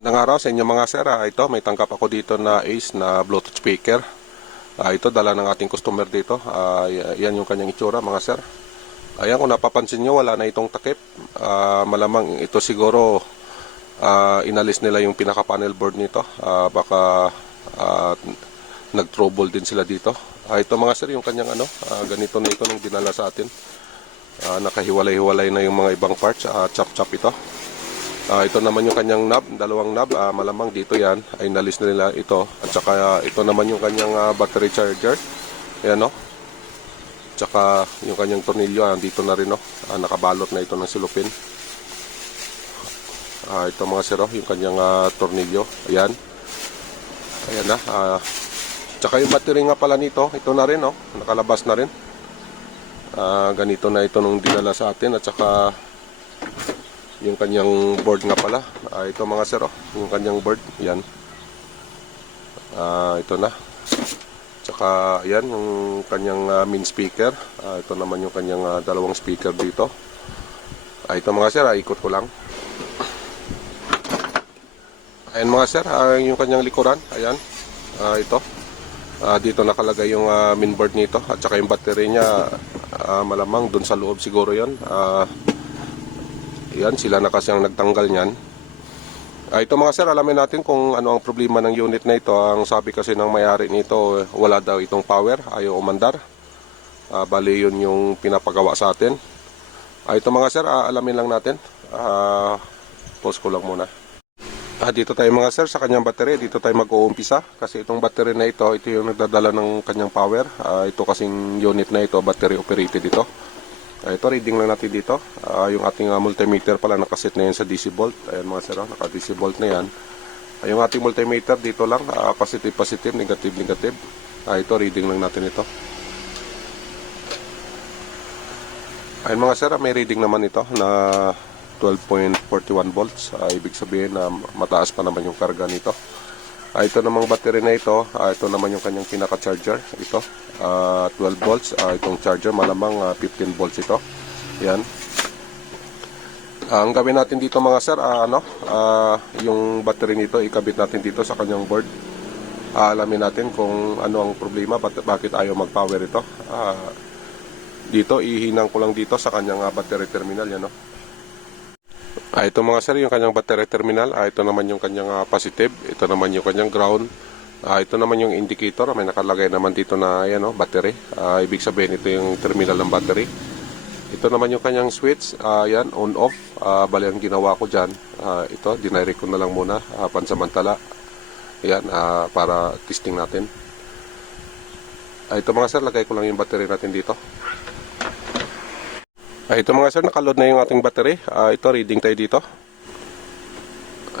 Nangaraw sa inyo mga sir, ito may tangkap ako dito na Ace na Bluetooth speaker. Ito dala ng ating customer dito. Yan yung kanyang itsura mga sir. Ayan, kung napapansin nyo, wala na itong takip. Malamang ito siguro inalis nila yung pinaka panel board nito. Baka nag-trouble din sila dito. Ito mga sir, yung kanyang ganito na ito nung dinala sa atin. Nakahiwalay-hiwalay na yung mga ibang parts. Chop-chop ito. Ito naman yung kanyang knob, dalawang knob. Malamang dito yan ay nalis na nila ito. At saka ito naman yung kanyang battery charger. Ayan o. Tsaka yung kanyang tornilyo, dito na rin o. Nakabalot na ito ng silupin. Ito mga sir, yung kanyang tornilyo. Ayan. Ayan na. Tsaka yung battery nga pala nito, ito na rin o. Nakalabas na rin. Ganito na ito nung dinala sa atin. At saka yung kanyang board nga pala. Ito mga sir, yung kanyang board. Yan. Ito na. Tsaka yan, yung kanyang main speaker. Ito naman yung kanyang dalawang speaker dito. Ito mga sir, ikot ko lang. Ayan mga sir, yung kanyang likuran. Ayan. Ito. Dito nakalagay yung main board nito. At saka yung battery niya, malamang dun sa loob siguro yan. Yan, sila na kasi ang nagtanggal niyan. Ito mga sir, alamin natin kung ano ang problema ng unit na ito. Ang sabi kasi ng may-ari nito, wala daw itong power, ayaw umandar. Bali yun yung pinapagawa sa atin. Ito mga sir, alamin lang natin. Pause ko lang muna. Dito tayo mga sir sa kanyang battery. Dito tayo mag-uumpisa. Kasi itong battery na ito yung nagdadala ng kanyang power. Ito kasing unit na ito, battery operated ito. Ito, reading lang natin dito. Yung ating multimeter pala nakaset na yan sa DC volt. Ayan mga sir, naka DC volt na yan. Yung ating multimeter dito lang, positive, positive, negative, negative. Ito, reading lang natin ito. Ayan mga sir, may reading naman ito na 12.41 volts. Ibig sabihin na mataas pa naman yung karga nito. Ito namang battery na ito, ito naman yung kanyang pinaka-charger. Ito, 12 volts. Itong charger, malamang 15 volts ito. Yan. Ang gawin natin dito mga sir, yung battery nito, ikabit natin dito sa kanyang board. Alamin natin kung ano ang problema, bakit ayaw mag-power ito. Dito, ihinang ko lang dito sa kanyang battery terminal. Yan, no? Ito mga sir, yung kanyang battery terminal. Ito naman yung kanyang positive. Ito naman yung kanyang ground. Ito naman yung indicator. May nakalagay naman dito na battery. Ibig sabihin ito yung terminal ng battery. Ito naman yung kanyang switch. Yan, on off. Bali ang ginawa ko dyan. Ito, dinirect ko na lang muna. Pansamantala. Yan, para testing natin. Ito mga sir, lagay ko lang yung battery natin dito. Ito mga sir, nakaload na yung ating battery. Ito, reading tayo dito.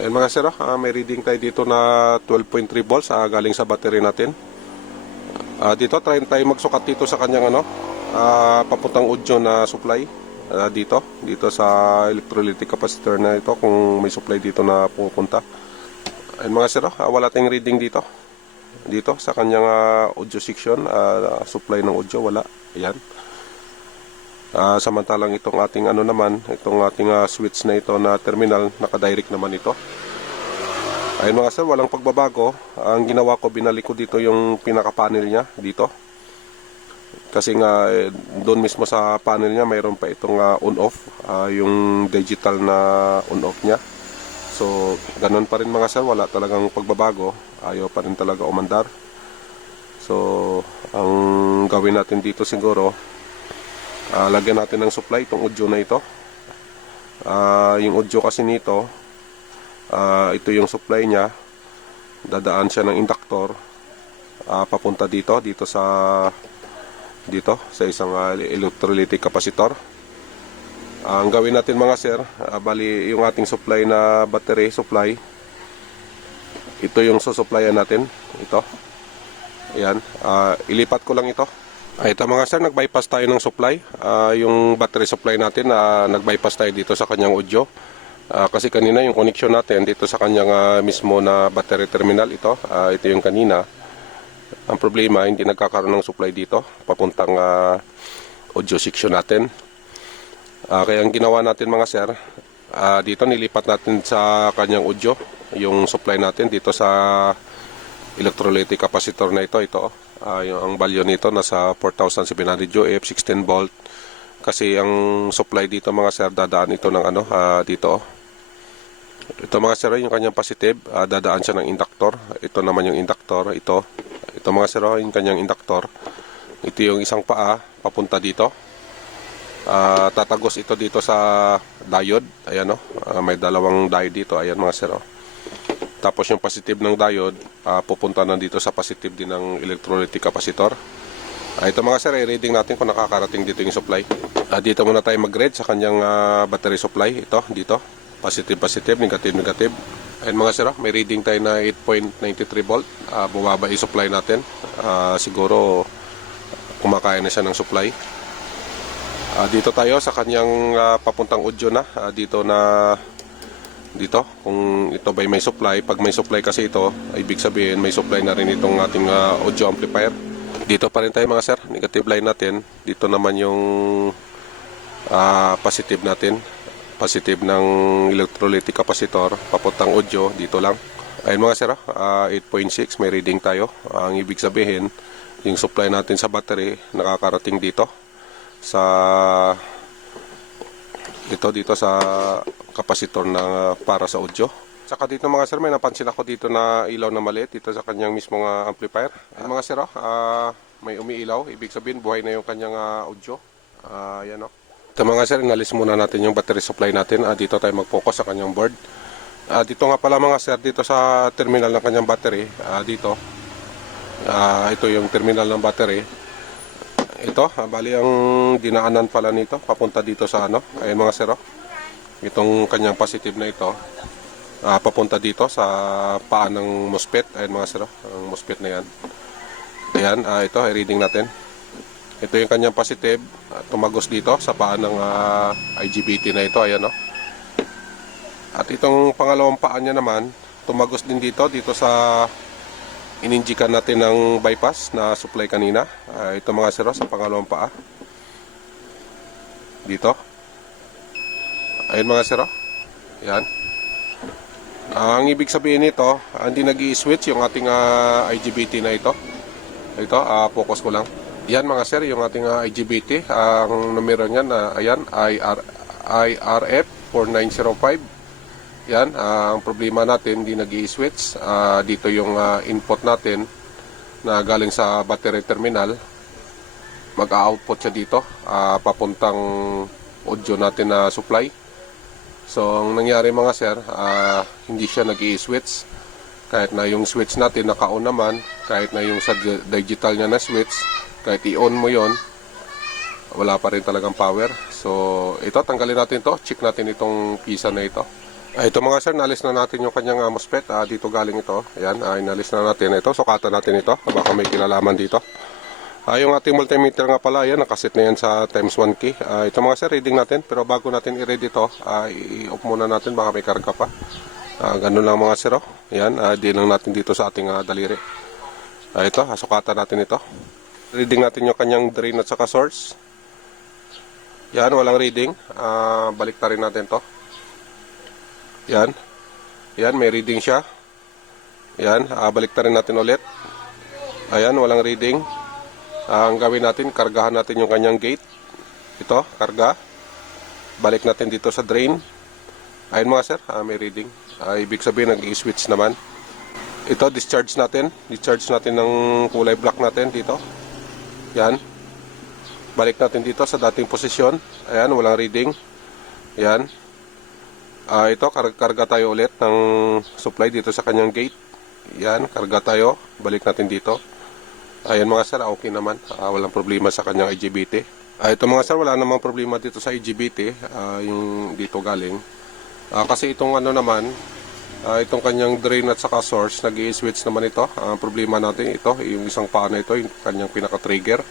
Ayun mga sir, may reading tayo dito na 12.3 volts galing sa battery natin. Dito, try tayo magsukat dito sa kanyang papuntang audio na supply. Dito sa electrolytic capacitor na ito, kung may supply dito na pupunta. Ayun mga sir, wala tayong reading dito. Dito sa kanyang audio section, supply ng audio, wala. Ayan. Samantalang itong ating itong ating switch na ito na terminal, naka-direct naman ito. Ayun mga sir, walang pagbabago. Ang ginawa ko, binalik ko dito yung pinaka-panel niya dito. Kasi nga doon mismo sa panel niya mayroon pa itong on-off, yung digital na on-off niya. So ganun pa rin mga sir, wala talagang pagbabago. Ayaw pa rin talaga umandar. So ang gawin natin dito siguro, lagyan natin ng supply itong audio na ito. Yung audio kasi nito, ito yung supply niya. Dadaan siya ng inductor papunta dito sa isang electrolytic capacitor. Ang gawin natin mga sir, bali yung ating supply na battery supply, ito yung susupplyan natin. Ito, ayan, ilipat ko lang ito. Ito mga sir, nag-bypass tayo ng supply. Yung battery supply natin, nag-bypass tayo dito sa kanyang audio. Kasi kanina yung connection natin dito sa kanyang mismo na battery terminal ito. Ito yung kanina. Ang problema, hindi nagkakaroon ng supply dito papuntang audio section natin. Kaya ang ginawa natin mga sir, Dito nilipat natin sa kanyang audio yung supply natin dito sa electrolytic capacitor na ito. Yung ang value nito nasa 4,700 UF 16 volt. Kasi ang supply dito mga sir, dadaan ito ng dito. Ito mga sir, yung kanyang positive, dadaan siya ng inductor. Ito naman yung inductor, ito mga sir, yung kanyang inductor. Ito yung isang paa papunta dito. Tatagos ito dito sa diode. Ayan may dalawang diode dito. Ayan mga sir. Tapos yung positive ng diode pupunta na dito sa positive din ng electrolytic capacitor. Ito mga sir, i-reading natin kung nakakarating dito yung supply. Dito muna tayo mag-read sa kanyang battery supply. Ito, dito. Positive, positive, negative, negative. Ayan mga sir, may reading tayo na 8.93 volt. Bumaba yung supply natin. Siguro kumakain na siya ng supply. Dito tayo sa kanyang papuntang audio na. Dito kung ito ba may supply. Pag may supply kasi ito, ibig sabihin may supply na rin itong ating audio amplifier. Dito pa rin tayo mga sir, negative line natin. Dito naman yung positive natin. Positive ng electrolytic capacitor, papuntang audio, dito lang. Ayun mga sir, 8.6 may reading tayo. Ang ibig sabihin, yung supply natin sa battery nakakarating dito dito sa capacitor na para sa audio. Saka dito mga sir, may napansin ako dito na ilaw na maliit dito sa kanyang mismong amplifier. Mga sir, may umiilaw, ibig sabihin buhay na yung kanyang audio. Yan Ito mga sir, inalis muna natin yung battery supply natin. Dito tayo mag-focus sa kanyang board. Dito nga pala mga sir, dito sa terminal ng kanyang battery, dito. Ito yung terminal ng battery. Ito, bali ang dinaanan pala nito papunta dito sa ayun mga sir, itong kanyang positive na ito papunta dito sa paa ng MOSFET. Ayun mga sir, ang MOSFET na yan. Ayan, ito ay reading natin. Ito yung kanyang positive, tumagos dito sa paa ng IGBT na ito. Ayan At itong pangalawang paa niya naman, tumagos din dito sa ininjikan natin ng bypass na supply kanina. Ito mga sir, sa pangalawang paa. Dito. Ayun mga sir. Yan. Ang ibig sabihin nito, hindi nag-i-switch yung ating IGBT na ito. Ito, focus ko lang. Yan mga sir, yung ating IGBT. Ang numero niyan, ayan, IRF 4905. Yan, ang problema natin, hindi nag-i-switch. Dito yung input natin na galing sa battery terminal. Mag-output siya dito, papuntang audio natin na supply. So, ang nangyari mga sir, hindi siya nag-i-switch. Kahit na yung switch natin naka-on naman, kahit na yung sa digital niya na switch, kahit i-on mo yon, wala pa rin talagang power. So, ito, tanggalin natin to. Check natin itong pisa na ito. Ito mga sir, nalis na natin yung kanyang MOSFET. Dito galing ito. Ayan, inalis na natin ito. Sukatan natin ito. Baka may kinalaman dito. Yung ating multimeter nga pala, ayan, nakasit na yan sa times 1 key. Ito mga sir, reading natin. Pero bago natin i-read ito, i-off muna natin. Baka may karga pa. Ganun lang mga sir. Ayan, di lang natin dito sa ating daliri. Ito, sukatan natin ito. Reading natin yung kanyang drain at saka source. Yan, walang reading. Balik na rin natin to. Yan. Yan, may reading siya. Yan, balik na rin natin ulit. Ayan, walang reading. Ang gawin natin, kargahan natin yung kanyang gate. Ito, karga. Balik natin dito sa drain. Ayun mga sir, may reading. Ibig sabihin, nag-i-switch naman. Ito, discharge natin. Discharge natin ng kulay black natin dito. Yan. Balik natin dito sa dating posisyon. Ayan, walang reading. Yan. Ito, karga tayo ulit ng supply dito sa kanyang gate. Yan, karga tayo. Balik natin dito. Ayan mga sir, okay naman. Walang problema sa kanyang IGBT. Ito mga sir, wala namang problema dito sa IGBT. Yung dito galing. Kasi itong naman, itong kanyang drain at saka source, nag-i-switch naman ito. Ang problema natin ito, yung isang paa na ito, yung kanyang pinaka-trigger.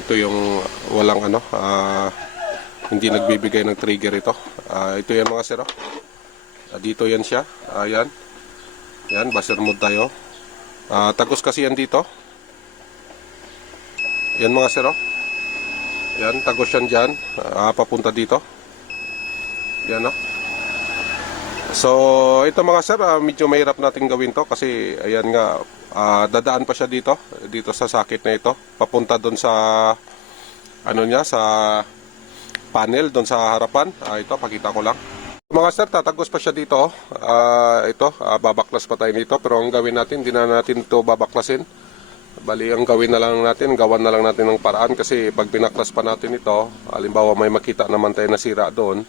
Ito yung walang hindi nagbibigay ng trigger ito. Ito yan mga sir. Dito yan siya. Yan. Yan, buzzer mode tayo. Tagos kasi yan dito. Yan mga sir. Yan, tagos yan dyan. Papunta dito. Yan, no? So, ito mga sir, medyo mahirap natin gawin to kasi ayan nga, dadaan pa siya dito sa sakit na ito, papunta doon sa ano niya, sa panel doon sa harapan. Ito, pakita ko lang. Mga sir, tatagos pa siya dito. Babaklas pa tayo dito, pero ang gawin natin, hindi na natin ito babaklasin. Bali, ang gawin na lang natin, gawan na lang natin ng paraan kasi pag binaklas pa natin ito, halimbawa may makita naman tayo nasira doon.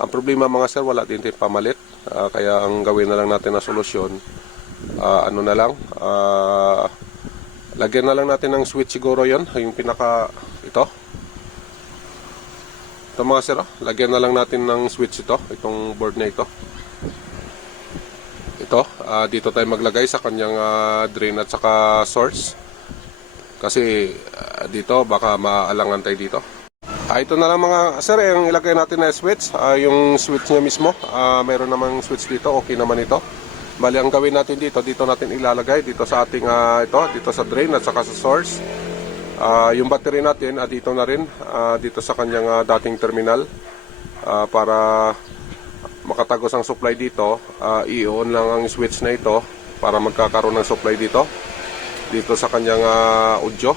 Ang problema mga sir, wala din tayong pamalit. Kaya ang gawin na lang natin na solusyon, ano na lang, lagyan na lang natin ng switch siguro yon, yung pinaka, ito mga sir, lagyan na lang natin ng switch itong board na ito. Dito tayo maglagay sa kanyang drain at saka source. Kasi dito baka maalangan tayo dito. Ito na lang mga sir, yung ilagay natin na switch, yung switch niya mismo. Mayroon namang switch dito, okay naman ito. Bali, ang gawin natin dito natin ilalagay dito sa ating dito sa drain at saka sa source. Yung battery natin dito na rin, dito sa kanyang dating terminal, para makatagos ang supply dito. I-on lang ang switch na ito para magkakaroon ng supply dito sa kanyang audio,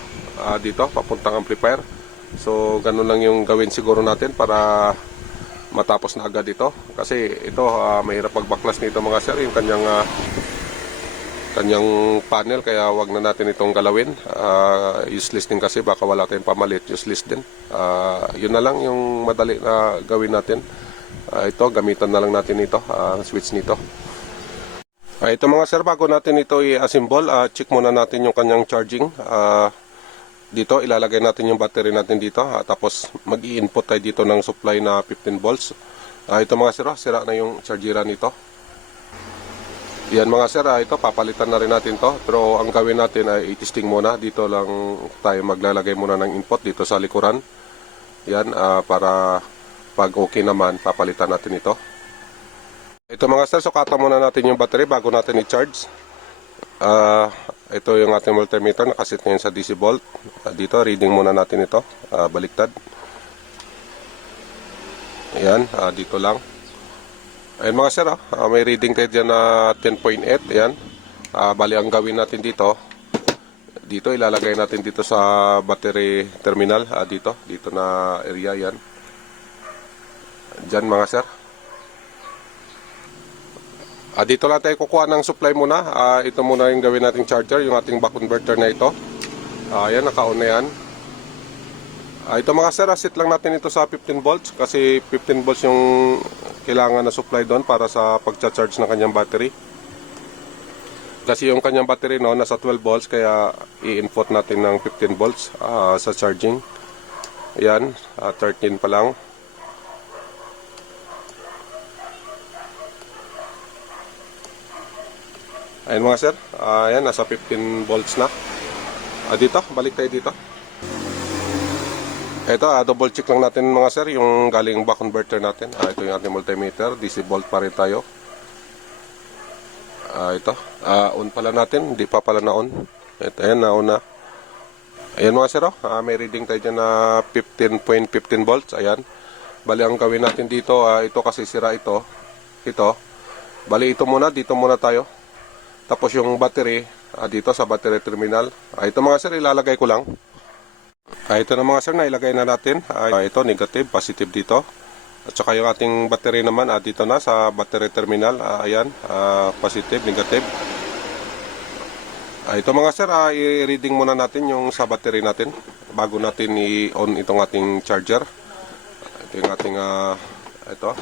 dito papuntang amplifier. So ganun lang yung gawin siguro natin para matapos na agad ito, kasi ito mahirap magbaklas nito mga sir, yung kanyang panel, kaya wag na natin itong galawin. Useless din kasi baka wala tayong pamalit, useless din. Yun na lang yung madali na gawin natin. Ito, gamitan na lang natin ito, switch nito. Ito mga sir, bago natin ito i-assemble, check muna natin yung kanyang charging. Dito, ilalagay natin yung battery natin dito, tapos mag-i-input tayo dito ng supply na 15 volts. Ito mga sir, sira na yung chargeran nito. Yan mga sir, ito papalitan na rin natin to, pero ang gawin natin ay i-testing muna. Dito lang tayo maglalagay muna ng input dito sa likuran. Yan, para pag okay naman, papalitan natin ito. Ito mga sir, sukatan muna natin yung battery bago natin i-charge. Ito yung ating multimeter, nakasit ngayon sa DC volt. Dito, reading muna natin ito, baliktad. Ayan, dito lang. Ayan mga sir, may reading tayo dyan na 10.8. Ayan, bali ang gawin natin dito ilalagay natin dito sa battery terminal, dito na area yan. Dyan mga sir. Dito lang tayo kukuha ng supply muna. Ito muna yung gawin nating charger, yung ating back converter na ito. Ayan, naka-on na yan. Ito mga sir, set lang natin ito sa 15 volts kasi 15 volts yung kailangan na supply doon para sa pagcha-charge ng kanyang battery. Kasi yung kanyang battery nasa 12 volts, kaya i-input natin ng 15 volts sa charging. Ayan, 13 pa lang. Ayan mga sir, ayan, nasa 15 volts na. Dito, balik tayo dito. Ito, double check lang natin mga sir, yung galing back converter natin. Ito yung ating multimeter, DC volt pa rin tayo. Ito, on pala natin, hindi pa pala na on. Ito, ayan, na on na. Ayan mga sir, may reading tayo dyan na 15.15 volts, ayan. Bali, ang gawin natin dito, ito kasi sira ito. Bali, ito muna, dito muna tayo. Tapos yung battery, dito sa battery terminal. Ito mga sir, ilalagay ko lang. Ito na mga sir, na ilagay na natin. Ito, negative, positive dito. At saka yung ating battery naman, dito na sa battery terminal. Ayan, positive, negative. Ito mga sir, i-reading muna natin yung sa battery natin bago natin i-on itong ating charger. Ito yung ating, ito.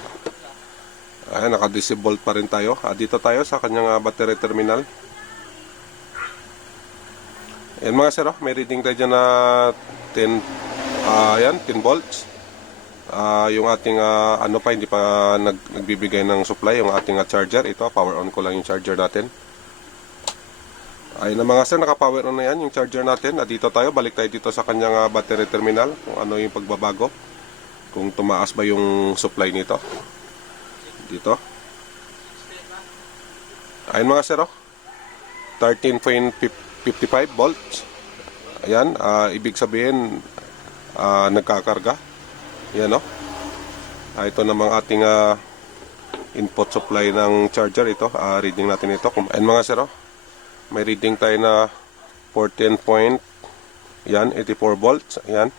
Ayan, naka-DC volt pa rin tayo. Dito tayo sa kanyang battery terminal. Ayan mga sir, may reading tayo dyan na 10 volts. Yung ating hindi pa nagbibigay ng supply yung ating charger. Ito, power on ko lang yung charger natin. Ayun na mga sir, naka-power on na yan yung charger natin. Dito tayo, balik tayo dito sa kanyang battery terminal kung ano yung pagbabago, kung tumaas ba yung supply nito dito. Ayun mga sir, 13.55 volts. Ayan, ibig sabihin nagkakarga. Ayan, Ito namang ating input supply ng charger. Ito, reading natin ito. And mga sir, may reading tayo na 14 point, yan, 84 volts. Yan.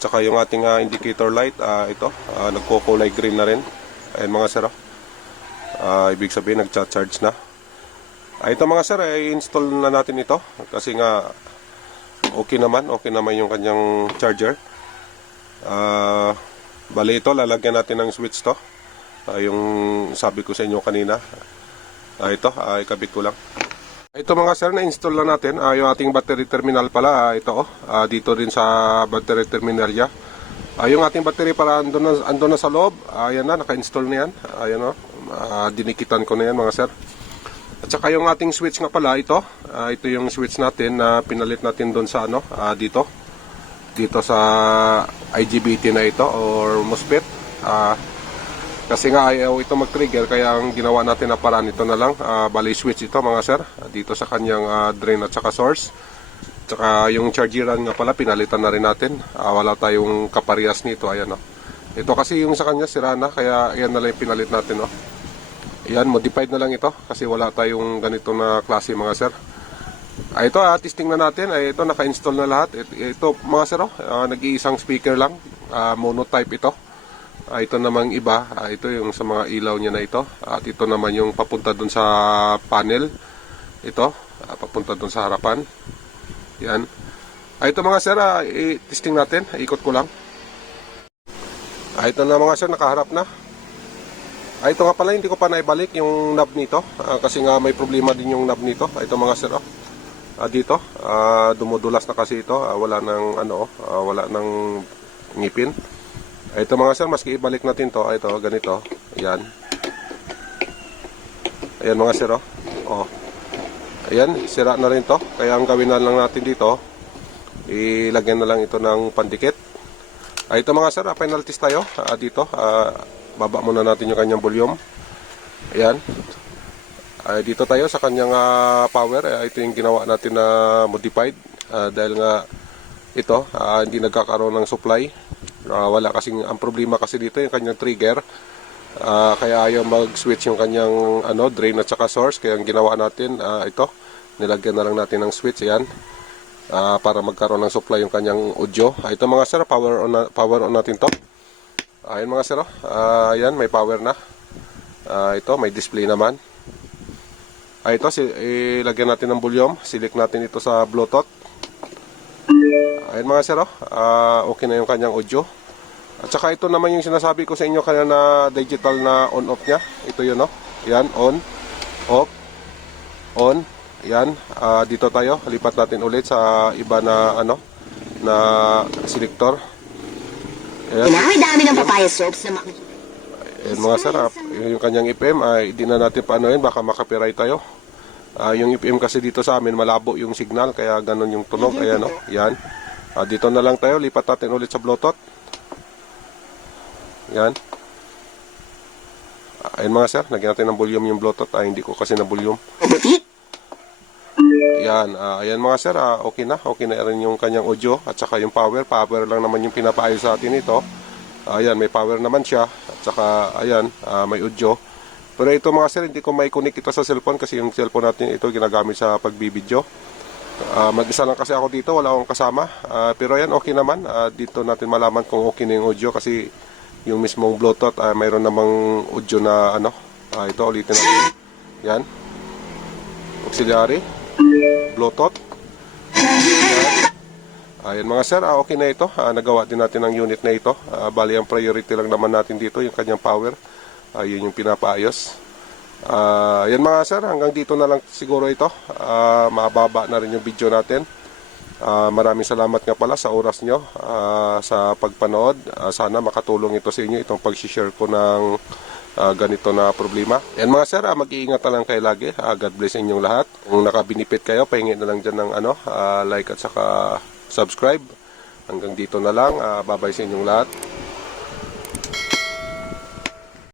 Tsaka yung ating indicator light, ito, nagko-kulay green na rin. Ayan mga sir, ibig sabihin nagcha-charge na. Ito mga sir, i-install na natin ito kasi nga okay naman yung kanyang charger. Bali ito, lalagyan natin ng switch to. Yung sabi ko sa inyo kanina. Ito, ikabit ko lang. Ito mga sir, na-install na natin. Yung ating battery terminal pala, ito dito rin sa battery terminal niya. Yung ating battery pala andun na sa loob. Ayan na, naka-install na yan. Ayan o, dinikitan ko na yan mga sir. At saka yung ating switch nga pala, ito yung switch natin na pinalit natin doon sa dito sa IGBT na ito or MOSFET. Kasi nga ayaw ito mag-trigger, kaya ang ginawa natin na paraan ito na lang, bali switch ito mga sir, dito sa kanyang drain at saka source. Tsaka yung chargeran nga pala pinalitan na rin natin. Wala tayong kaparehas nito, ayan o. Ito kasi yung sa kanya sira na, kaya ayan na lang yung pinalit natin o. Ayan, modified na lang ito kasi wala tayong ganito na klase mga sir. Ito, testing na natin. Ito, naka-install na lahat. Ito mga sir, nag-iisang speaker lang, mono type ito. Ito namang iba, ito yung sa mga ilaw niya na ito. At ito naman yung papunta dun sa panel. Ito, papunta dun sa harapan. Yan. Ito mga sir, testing natin. Ikot ko lang. Ito na mga sir, nakaharap na. Ito nga pala, hindi ko pa naibalik yung knob nito. Kasi nga may problema din yung knob nito. Ito mga sir, dito, dumudulas na kasi ito. Wala nang wala nang ngipin. Ito mga sir, maski ibalik natin to, ito ganito. Ayan. Ayan mga sir, ayan, sira na rin to. Kaya ang gawin na lang natin dito, ilagyan na lang ito ng pandikit. Ito mga sir, final test tayo. Dito, baba muna natin yung kanyang volume. Ayan. Dito tayo sa kanyang power. Ito yung ginawa natin na modified. Dahil nga ito, hindi nagkakaroon ng supply. Wala kasing, ang problema kasi dito yung kanyang trigger. Kaya ayaw mag-switch yung kanyang drain at saka source. Kaya ang ginawa natin, ito, nilagyan na lang natin ng switch. Ayan. Para magkaroon ng supply yung kanyang audio. Ito mga sir, power on natin to. Ayan mga sir, ayan, may power na. Ito, may display naman. Ito, ilagyan natin ng volume. Select natin ito sa Bluetooth. Ayan mga sir, okay na yung kanyang audio. At saka ito naman yung sinasabi ko sa inyo kanina na digital na on-off nya. Ito yun, Yan, on, off, on. Yan, dito tayo. Lipat natin ulit sa iba na na selector. Ayan. Dami ng papaya soaps na Ayan mga sir, yung kanyang FM ay hindi na natin paanoin, baka makapiright tayo. Yung FM kasi dito sa amin malabo yung signal, kaya ganun yung tunog. Ayan yan. Dito na lang tayo, lipat natin ulit sa Bluetooth. Yan. Ayan mga sir, lagyan natin ng volume yung Bluetooth. Hindi ko kasi na volume. Yan, ayan mga sir, okay na rin yung kanyang audio at saka yung power lang naman yung pinapaayos sa atin ito. Ayan, may power naman siya at saka ayan, may audio. Pero ito mga sir, hindi ko may connect ito sa cellphone kasi yung cellphone natin ito ginagamit sa pagbibideo. Mag-isa lang kasi ako dito, wala akong kasama. Pero ayan, okay naman. Dito natin malaman kung okay na yung audio kasi yung mismong Bluetooth, mayroon namang audio na ito, ulitin natin. Yan. Auxiliary. Bluetooth. Ayan mga sir, okay na ito. Nagawa din natin ang unit na ito. Bali ang priority lang naman natin dito, yung kanyang power. Yun yung pinapaayos. Yan mga sir, hanggang dito na lang siguro ito. Mababa na rin yung video natin. Maraming salamat nga pala sa oras nyo, sa pagpanood. Sana makatulong ito sa inyo, itong pag-share ko ng ganito na problema. Yan mga sir, mag-iingat na lang kayo lagi. God bless inyong lahat. Kung nakabinipit kayo, pahingi na lang dyan ng like at saka subscribe. Hanggang dito na lang. Bye-bye sa inyong lahat.